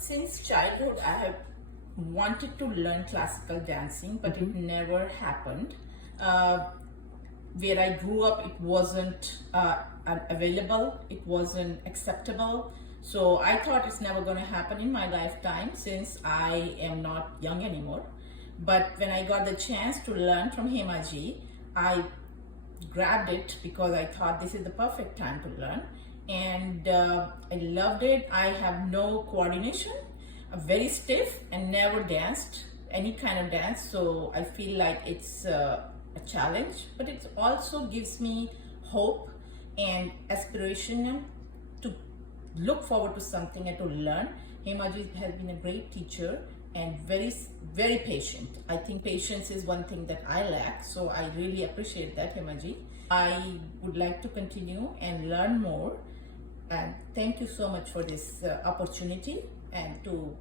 Since childhood, I have wanted to learn classical dancing, but it never happened. Uh, where I grew up, it wasn't available, it wasn't acceptable. So I thought it's never going to happen in my lifetime since I am not young anymore. But when I got the chance to learn from Hemaji, I grabbed it because I thought this is the perfect time to learn. And I loved it. I have no coordination, very stiff, and never danced any kind of dance. So I feel like it's a challenge, but it also gives me hope and aspiration to look forward to something and to learn. Hemaji has been a great teacher and very patient. I think patience is one thing that I lack, so I really appreciate that, Hemaji. I would like to continue and learn more, and thank you so much for this opportunity, and to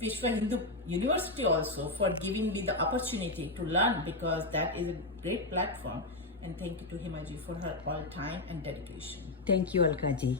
Vishwa Hindu University also for giving me the opportunity to learn, because that is a great platform. And thank you to Hemaji for her all time and dedication. Thank you, Alkaji.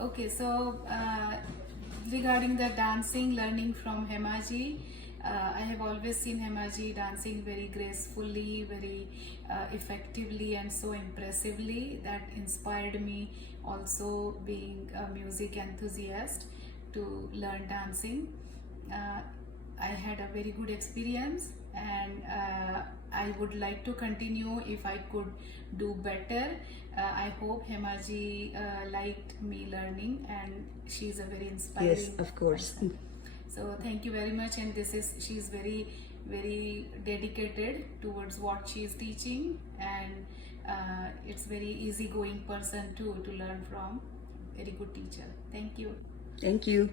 Okay, so regarding the dancing, learning from Hemaji, I have always seen Hemaji dancing very gracefully, very effectively, and so impressively that inspired me also being a music enthusiast to learn dancing. I had a very good experience, and I would like to continue if I could do better. I hope Hemaji liked me learning, and she's a very inspiring Yes, of course. person. So thank you very much, and she's very dedicated towards what she is teaching, and it's very easygoing person too to learn from. Very good teacher. Thank you. Thank you.